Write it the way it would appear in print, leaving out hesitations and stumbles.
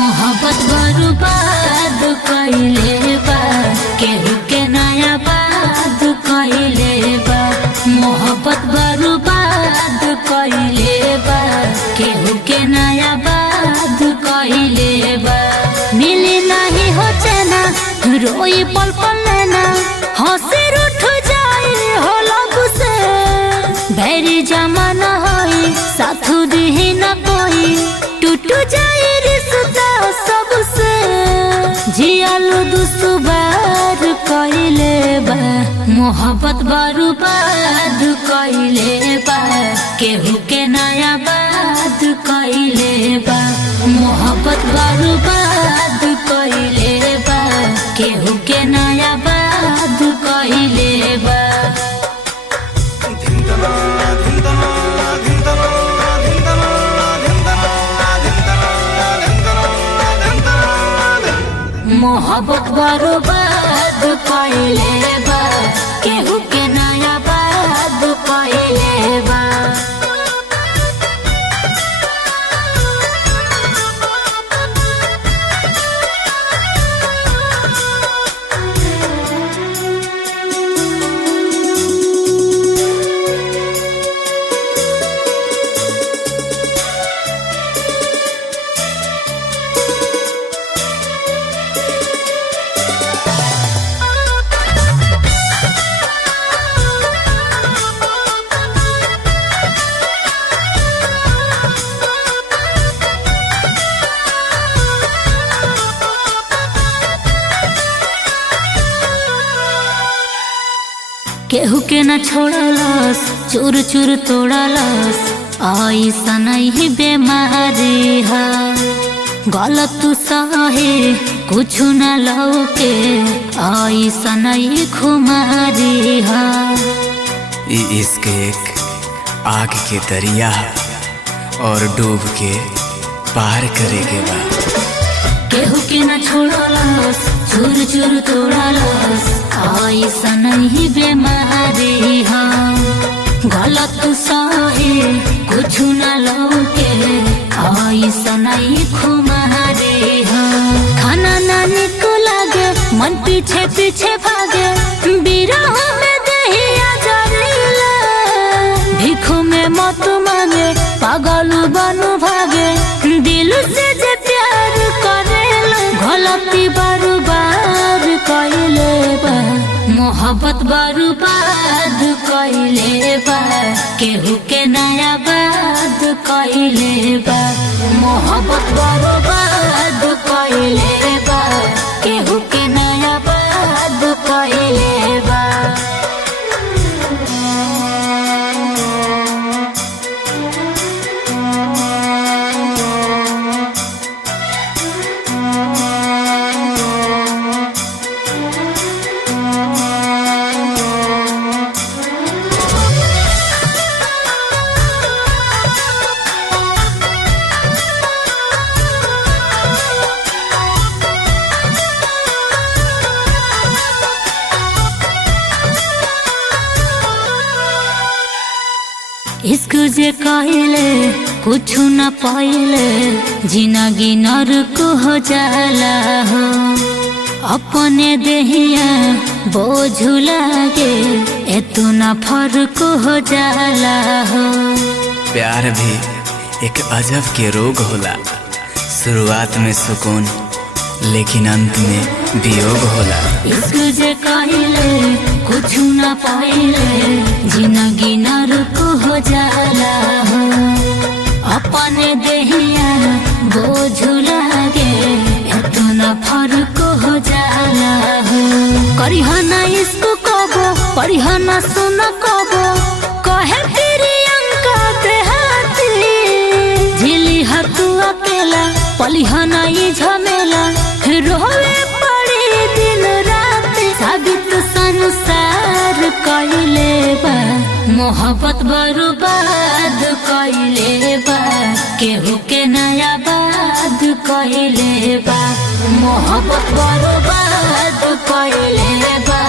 मोहब्बत बर्बाद कइले बा, केहू के नया बात कइले बा। मोहब्बत बर्बाद कइले बा, केहू के नया बात कइले बा। मिली नहीं हो चैना, रोई पल पल लेना, हंसी उठ जाई हो लगू से। भैरी जमाना होई साथ दी न कोई, टूट जाई रिश्ता सबसे। जियालू दुसबार कइले बा, मोहब्बत बर्बाद कइले बा, केहू के नया बात कइले बा। मोहब्बत बर्बाद कइले बा, केहू के नया बात कइले बा। मोहब्बत बर्बाद कइले बा, केहू के नया बात कइले बा। केहू के न छोड़लस, चूर चूर तोड़लस, ऐसा नहीं बेमारी है। गलत तू सहे कुछ न लौके, ऐसा नहीं खुमारी है। इश्क एक आग के दरिया और डूब के पार करेगे बा। केहू के न छोड़लस, चूर चूर तोड़लस, ऐसा नहीं बेमारी है। गलत सहे कुछ न लौके, ऐसा नहीं खुमारी है। खाना ना निक लागे, मन पीछे पीछे भागे, बिरह में दहिया जरीला। भीखों में मत मांगे, पागल बनू भागे, दिल से जे प्यार करेला। गलती बार कइले बा, मोहब्बत बर्बाद कइले बा, केहू के नया बात कइले बा। मोहब्बत बर्बाद कइले बा, केहू के नया बात कइले बा। इश्क जे कइले कुछ न पाइले, जिंदगी नरक हो जाला हो। अपने देहिया बोझ लागे, एतना फर्क हो जाला हो। प्यार भी एक अजब के रोग होला, शुरुआत में सुकून लेकिन अंत में वियोग होला। इश्क जे कइले कुछ न पाइले, जिंदगी नरक हो जाला हो। अपने देहिया बोझ लागे, एतना फर्क हो जाला हो। करिहना इश्क कबो, पढ़िहना सुन कबो, कहे प्रियंका देहाती। झिली तू अकेला, पलिहना ई झमेला, रोवे पड़ी दिन रात। साबित संसार कइले बा, मोहब्बत बर्बाद कइले बा, केहू के नया बात कइले बा। मोहब्बत बर्बाद कइले बा,